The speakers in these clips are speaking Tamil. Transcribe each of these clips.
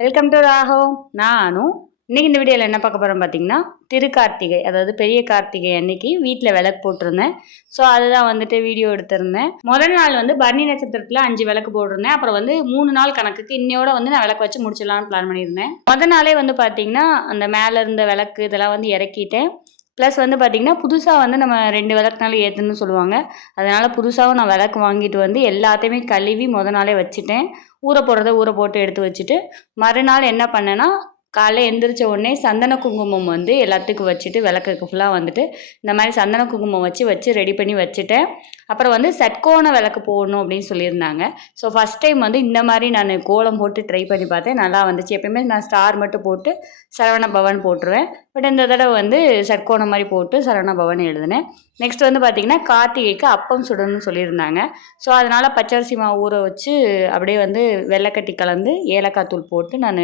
வெல்கம் டு ராகவ் நானும் இன்னைக்கு இந்த வீடியோவில் என்ன பார்க்க போகிறோம் பார்த்தீங்கன்னா திருக்கார்த்திகை அதாவது பெரிய கார்த்திகை அன்னைக்கு வீட்டில் விளக்கு போட்டிருந்தேன். ஸோ அதுதான் வந்துட்டு வீடியோ எடுத்திருந்தேன். முதல் நாள் வந்து பரணி நட்சத்திரத்தில் அஞ்சு விளக்கு போட்டிருந்தேன். அப்புறம் வந்து மூணு நாள் கணக்குக்கு இன்னையோட வந்து நான் விளக்கு வச்சு முடிச்சிடலாம்னு பிளான் பண்ணியிருந்தேன். முதல் நாளே வந்து பார்த்தீங்கன்னா அந்த மேலே இருந்த விளக்கு இதெல்லாம் வந்து இறக்கிட்டேன். ப்ளஸ் வந்து பார்த்திங்கன்னா புதுசாக வந்து நம்ம ரெண்டு விளக்குனாலும் ஏற்றுன்னு சொல்லுவாங்க. அதனால் புதுசாகவும் நான் விளக்கு வாங்கிட்டு வந்து எல்லாத்தையுமே கழுவி முத நாளே வச்சுட்டேன். ஊற போடுறத ஊற போட்டு எடுத்து வச்சுட்டு மறுநாள் என்ன பண்ணேன்னா காலைல எந்திரிச்ச உடனே சந்தன குங்குமம் வந்து எல்லாத்துக்கும் வச்சுட்டு விளக்குக்கு ஃபுல்லாக வந்துட்டு இந்த மாதிரி சந்தன குங்குமம் வச்சு வச்சு ரெடி பண்ணி வச்சுட்டேன். அப்புறம் வந்து சட்கோண விளக்கு போடணும் அப்படின்னு சொல்லியிருந்தாங்க. ஸோ ஃபஸ்ட் டைம் வந்து இந்த மாதிரி நான் கோலம் போட்டு ட்ரை பண்ணி பார்த்தேன். நல்லா வந்துச்சு. எப்பயுமே நான் ஸ்டார் மட்டும் போட்டு சரவண பவன் போட்டுருவேன். பட் இந்த தடவை வந்து சட்கோணம் மாதிரி போட்டு சரவண பவன் எழுதினேன். நெக்ஸ்ட் வந்து பார்த்திங்கன்னா கார்த்திகைக்கு அப்பம் சுடணும்னு சொல்லியிருந்தாங்க. ஸோ அதனால் பச்சரிசி மாவு ஊற வச்சு அப்படியே வந்து வெள்ளைக்கட்டி கலந்து ஏலக்காய் தூள் போட்டு நான்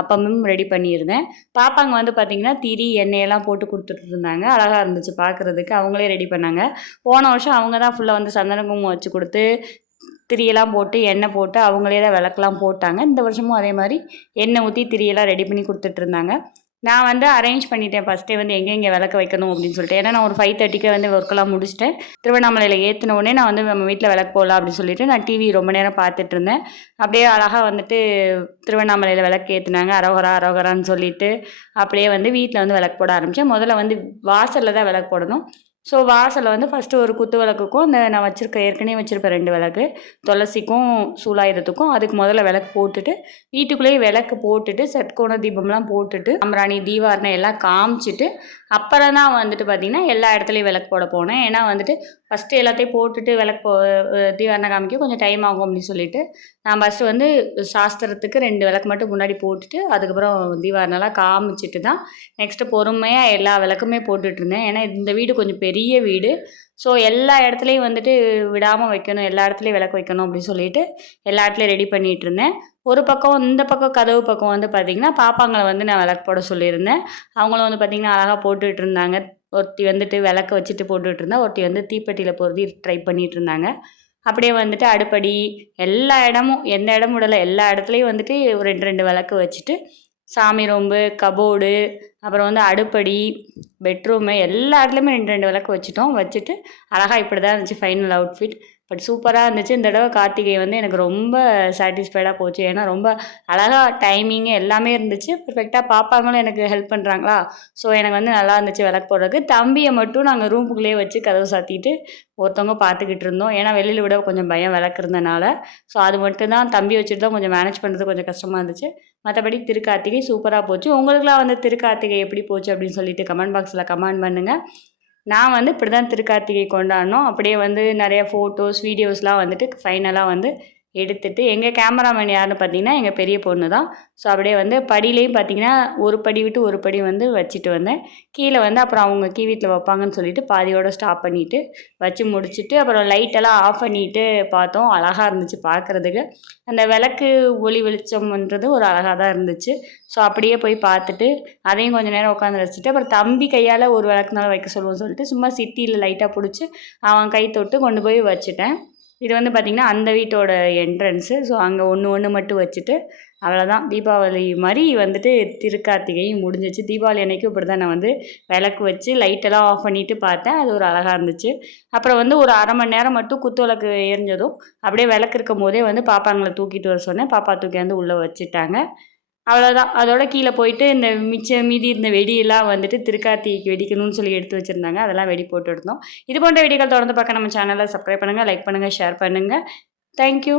அப்பமும் ரெடி பண்ணியிருந்தேன். பாப்பாங்க வந்து பார்த்திங்கன்னா திரி எண்ணெயெல்லாம் போட்டு கொடுத்துட்டு இருந்தாங்க. அழகாக இருந்துச்சு பார்க்குறதுக்கு. அவங்களே ரெடி பண்ணாங்க. போன வருஷம் அவங்க தான் ஃபுல்லாக வந்து சந்தன குங்குமம் வச்சு கொடுத்து திரியெல்லாம் போட்டு எண்ணெய் போட்டு அவங்களே தான் விளக்கெல்லாம் போட்டாங்க. இந்த வருஷமும் அதே மாதிரி எண்ணெய் ஊற்றி திரியெல்லாம் ரெடி பண்ணி கொடுத்துட்டு இருந்தாங்க. நான் வந்து அரேஞ்ச் பண்ணிட்டேன். ஃபஸ்ட்டே வந்து எங்கே எங்கே விளக்க வைக்கணும் அப்படின்னு சொல்லிட்டு. ஏன்னா நான் ஒரு ஃபைவ் தேர்ட்டிக்கு வந்து ஒர்க்கெல்லாம் முடிச்சிட்டேன். திருவண்ணாமலையில் ஏற்றின உடனே நான் வந்து நம்ம வீட்டில் விளக்கு போடலாம் அப்படின்னு சொல்லிட்டு நான் டிவி ரொம்ப நேரம் பார்த்துட்டு இருந்தேன். அப்படியே அழகாக வந்துட்டு திருவண்ணாமலையில் விளக்கு ஏற்றுனாங்க அரோகரா அரோகரான்னு சொல்லிட்டு அப்படியே வந்து வீட்டில் வந்து விளக்கு போட ஆரம்பித்தேன் முதல்ல வந்து வாசலில் தான் விளக்கு போடணும். ஸோ வாசலில் வந்து ஃபஸ்ட்டு ஒரு குத்து விளக்குக்கும் அந்த நான் வச்சுருக்க ஏற்கனவே வச்சுருப்பேன் ரெண்டு விளக்கு. துளசிக்கும் சூலாயுதத்துக்கும் அதுக்கு முதல்ல விளக்கு போட்டுட்டு வீட்டுக்குள்ளேயே விளக்கு போட்டுட்டு சட்கோண தீபம்லாம் போட்டுட்டு அம்ராணி தீபாரணை எல்லாம் காமிச்சிட்டு அப்புறம் தான் வந்துட்டு பார்த்திங்கன்னா எல்லா இடத்துலையும் விளக்கு போட போனேன். ஏன்னா வந்துட்டு ஃபஸ்ட்டு எல்லாத்தையும் போட்டுட்டு விளக்கு போ தீவாரணை காமிக்க கொஞ்சம் டைம் ஆகும் அப்படின்னு சொல்லிட்டு நான் ஃபஸ்ட்டு வந்து சாஸ்திரத்துக்கு ரெண்டு விளக்கு மட்டும் முன்னாடி போட்டுட்டு அதுக்கப்புறம் தீவாரணெல்லாம் காமிச்சிட்டு தான் நெக்ஸ்ட்டு பொறுமையாக எல்லா விளக்குமே போட்டுட்ருந்தேன் ஏன்னா இந்த வீடு கொஞ்சம் பெரிய வீடு. ஸோ எல்லா இடத்துலையும் வந்துட்டு விடாமல் வைக்கணும் எல்லா இடத்துலையும் விளக்கு வைக்கணும் அப்படின்னு சொல்லிட்டு எல்லா இடத்துலையும் ரெடி பண்ணிகிட்டு இருந்தேன். ஒரு பக்கம் இந்த பக்கம் கதவு பக்கம் வந்து பார்த்திங்கன்னா பாப்பாங்களை வந்து நான் விளக்கு போட சொல்லியிருந்தேன். அவங்களும் வந்து பார்த்திங்கன்னா அழகாக போட்டுட்டு இருந்தாங்க. ஒருத்தி வந்துட்டு விளக்க வச்சுட்டு போட்டுட்டு இருந்தா ஒருத்தி வந்து தீப்பெட்டியில் போகிறது ட்ரை பண்ணிகிட்டு இருந்தாங்க. அப்படியே வந்துட்டு அடுப்படி எல்லா இடமும் எந்த இடம் விடலை எல்லா இடத்துலையும் வந்துட்டு ரெண்டு ரெண்டு விளக்கு வச்சுட்டு சாமி ரூம்பு கபோர்டு அப்புறம் வந்து அடுப்படி பெட்ரூமு எல்லா இடத்துலையுமே ரெண்டு ரெண்டு விளக்கு வச்சுட்டோம். வச்சுட்டு அழகாக இப்படி தான் இருந்துச்சு ஃபைனல் அவுட்ஃபிட் பட் சூப்பராக இருந்துச்சு. இந்த தடவை கார்த்திகை வந்து எனக்கு ரொம்ப சாட்டிஸ்ஃபைடாக போச்சு. ஏன்னா ரொம்ப அழகாக டைமிங்கு எல்லாமே இருந்துச்சு. பர்ஃபெக்டாக பாப்பாங்களும் எனக்கு ஹெல்ப் பண்ணுறாங்களா ஸோ எனக்கு வந்து நல்லா இருந்துச்சு விளக்கு போடுறதுக்கு. தம்பியை மட்டும் நாங்கள் ரூமுக்குள்ளேயே வச்சு கதவு சாத்திட்டு ஒருத்தவங்க பார்த்துக்கிட்டு இருந்தோம். ஏன்னா வெளியில் விட கொஞ்சம் பயம் விளக்கு இருந்தனால. ஸோ அது மட்டும்தான் தம்பி வச்சுட்டு தான் கொஞ்சம் மேனேஜ் பண்ணுறது கொஞ்சம் கஷ்டமாக இருந்துச்சு. மற்றபடி திருக்கார்த்திகை சூப்பராக போச்சு. உங்களுக்குலாம் வந்து திருக்கார்த்திகை எப்படி போச்சு அப்படின்னு சொல்லிட்டு கமெண்ட் பாக்ஸில் கமெண்ட் பண்ணுங்கள் நான் வந்து இப்படி தான் திருக்கார்த்திகை கொண்டாடினோம் அப்படியே வந்து நிறைய ஃபோட்டோஸ் வீடியோஸ்லாம் வந்துட்டு ஃபைனலாக வந்து எடுத்துட்டு எங்கள் கேமராமேன் யாருன்னு பார்த்தீங்கன்னா எங்கள் பெரிய பொண்ணு தான். ஸோ அப்படியே வந்து படியிலையும் பார்த்தீங்கன்னா ஒரு படி விட்டு ஒரு படி வந்து வச்சுட்டு வந்தேன். கீழே வந்து அப்புறம் அவங்க கீ வீட்டில் வைப்பாங்கன்னு சொல்லிட்டு பாதியோடு ஸ்டாப் பண்ணிவிட்டு வச்சு முடிச்சுட்டு அப்புறம் லைட்டெல்லாம் ஆஃப் பண்ணிவிட்டு பார்த்தோம். அழகாக இருந்துச்சு பார்க்குறதுக்கு. அந்த விளக்கு ஒளி வெளிச்சம்ன்றது ஒரு அழகாக தான் இருந்துச்சு. ஸோ அப்படியே போய் பார்த்துட்டு அதையும் கொஞ்சம் நேரம் உட்காந்து வச்சுட்டு அப்புறம் தம்பி கையால் ஒரு விளக்குனால வைக்க சொல்லுவோம்னு சொல்லிட்டு சும்மா சிட்டியில் லைட்டாக பிடிச்சி அவன் கை தொட்டு கொண்டு போய் வச்சுட்டேன். இது வந்து பார்த்திங்கன்னா அந்த வீட்டோட என்ட்ரன்ஸு ஸோ அங்கே ஒன்று ஒன்று மட்டும் வச்சுட்டு அவ்வளோதான் தீபாவளி மாதிரி வந்துட்டு திருக்கார்த்திகையும் முடிஞ்சிச்சு. தீபாவளி அன்றைக்கி இப்படி தான் நான் வந்து விளக்கு வச்சு லைட்டெல்லாம் ஆஃப் பண்ணிவிட்டு பார்த்தேன். அது ஒரு அழகாக இருந்துச்சு. அப்புறம் வந்து ஒரு அரை மணி நேரம் மட்டும் குத்து விளக்கு எரிஞ்சதும் அப்படியே விளக்கு இருக்கும் போதே வந்து பாப்பாங்களை தூக்கிட்டு வர சொன்னேன். பாப்பா தூக்கி வந்து உள்ளே வச்சுட்டாங்க. அவ்வளோதான் அதோட கீழே போயிட்டு இந்த மிச்சம் மீதி இருந்த வெடியெல்லாம் வந்துட்டு திருக்கார்த்திக்கு வெடிக்கணும்னு சொல்லி எடுத்து வச்சுருந்தாங்க. அதெல்லாம் வெடி போட்டு இருந்தோம். இது போன்ற வெடிகள் தொடர்ந்து பார்க்க நம்ம சேனலை சப்ஸ்கிரைப் பண்ணுங்கள் லைக் பண்ணுங்கள் ஷேர் பண்ணுங்கள் தேங்க்யூ